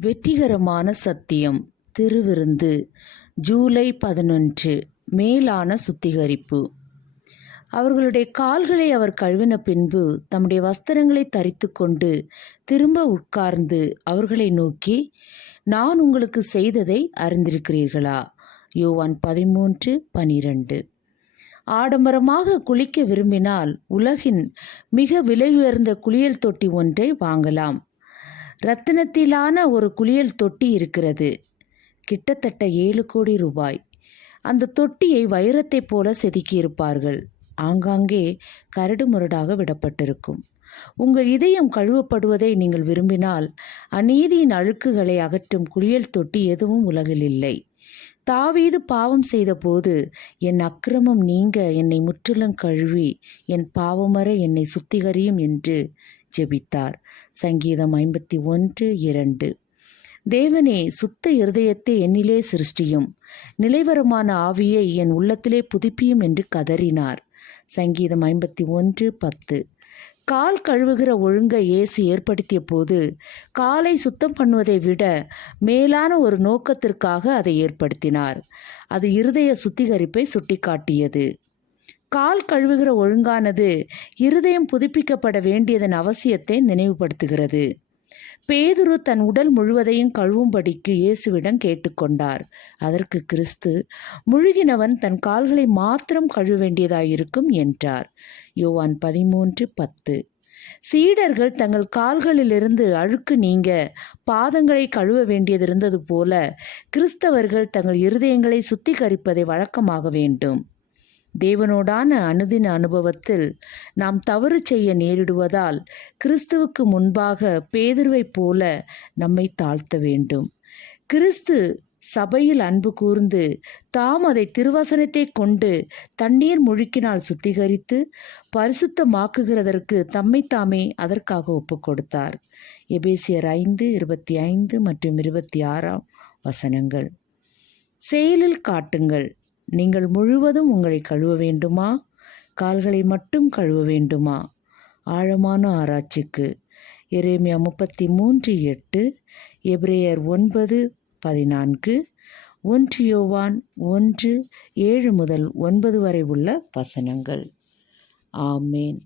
வெற்றிகரமான சத்தியம். திருவிருந்து ஜூலை பதினொன்று மேலான சுத்திகரிப்பு. அவர்களுடைய கால்களை அவர் கழுவின பின்பு தம்முடைய வஸ்திரங்களை தரித்து கொண்டு திரும்ப உட்கார்ந்து அவர்களை நோக்கி நான் உங்களுக்கு செய்ததை அறிந்திருக்கிறீர்களா? யோவான் பதிமூன்று பனிரெண்டு. ஆடம்பரமாக குளிக்க விரும்பினால் உலகின் மிக விலையுயர்ந்த குளியல் தொட்டி ஒன்றை வாங்கலாம். ரத்தினத்திலான ஒரு குளியல் தொட்டி இருக்கிறது. கிட்டத்தட்ட ஏழு கோடி ரூபாய். அந்த தொட்டியை வைரத்தைப் போல செதுக்கியிருப்பார்கள். ஆங்காங்கே கரடு முரடாக விடப்பட்டிருக்கும். உங்கள் இதயம் கழுவப்படுவதை நீங்கள் விரும்பினால் அநீதியின் அழுக்குகளை அகற்றும் குளியல் தொட்டி எதுவும் உலகில் இல்லை. தாவீது பாவம் செய்தபோது என் அக்கிரமம் நீங்க என்னை முற்றிலும் கழுவி என் பாவமர என்னை சுத்திகரியும் என்று ஜெபித்தார். சங்கீதம் ஐம்பத்தி ஒன்று இரண்டு. தேவனே சுத்த இருதயத்தை என்னிலே சிருஷ்டியும். நிலைவரமான ஆவியை என் உள்ளத்திலே புதுப்பியும் என்று கதறினார். சங்கீதம் ஐம்பத்தி ஒன்று பத்து. கால் கழுவுகிற ஒழுங்கை இயேசு ஏற்படுத்திய போது காலை சுத்தம் பண்ணுவதை விட மேலான ஒரு நோக்கத்திற்காக அதை ஏற்படுத்தினார். அது இருதய சுத்திகரிப்பை சுட்டிக்காட்டியது. கால் கழுவுகிற ஒழுங்கானது இருதயம் புதுப்பிக்கப்பட வேண்டியதன் அவசியத்தை நினைவுபடுத்துகிறது. பேதுரு தன் உடல் முழுவதையும் கழுவும்படிக்கு இயேசுவிடம் கேட்டுக்கொண்டார். அதற்கு கிறிஸ்து முழுகினவன் தன் கால்களை மாத்திரம் கழுவ வேண்டியதாயிருக்கும் என்றார். யோவான் பதிமூன்று பத்து. சீடர்கள் தங்கள் கால்களிலிருந்து அழுக்கு நீங்க பாதங்களை கழுவ வேண்டியதிருந்தது போல கிறிஸ்தவர்கள் தங்கள் இருதயங்களை சுத்திகரிப்பதை வழக்கமாக வேண்டும். தேவனோடான அனுதின அனுபவத்தில் நாம் தவறு செய்ய நேரிடுவதால் கிறிஸ்துவுக்கு முன்பாக பேதுருவைப் போல நம்மை தாழ்த்த வேண்டும். கிறிஸ்து சபையில் அன்பு கூர்ந்து தாம் அதை திருவசனத்தை கொண்டு தண்ணீர் முழுக்கினால் சுத்திகரித்து பரிசுத்தமாக்குகிறதற்கு தம்மை தாமே அதற்காக ஒப்புக்கொடுத்தார் கொடுத்தார். எபேசியர் ஐந்து இருபத்தி ஐந்து மற்றும் இருபத்தி ஆறாம் வசனங்கள். செயலில் காட்டுங்கள். நீங்கள் முழுவதும் உங்களை கழுவ வேண்டுமா? கால்களை மட்டும் கழுவ வேண்டுமா? ஆழமான ஆராய்ச்சிக்கு. எரேமியா முப்பத்தி மூன்று எட்டு எப்ரேயர் ஒன்பது பதினான்கு ஒன்று யோவான் ஒன்று ஏழு முதல் ஒன்பது வரை உள்ள வசனங்கள். ஆமேன்.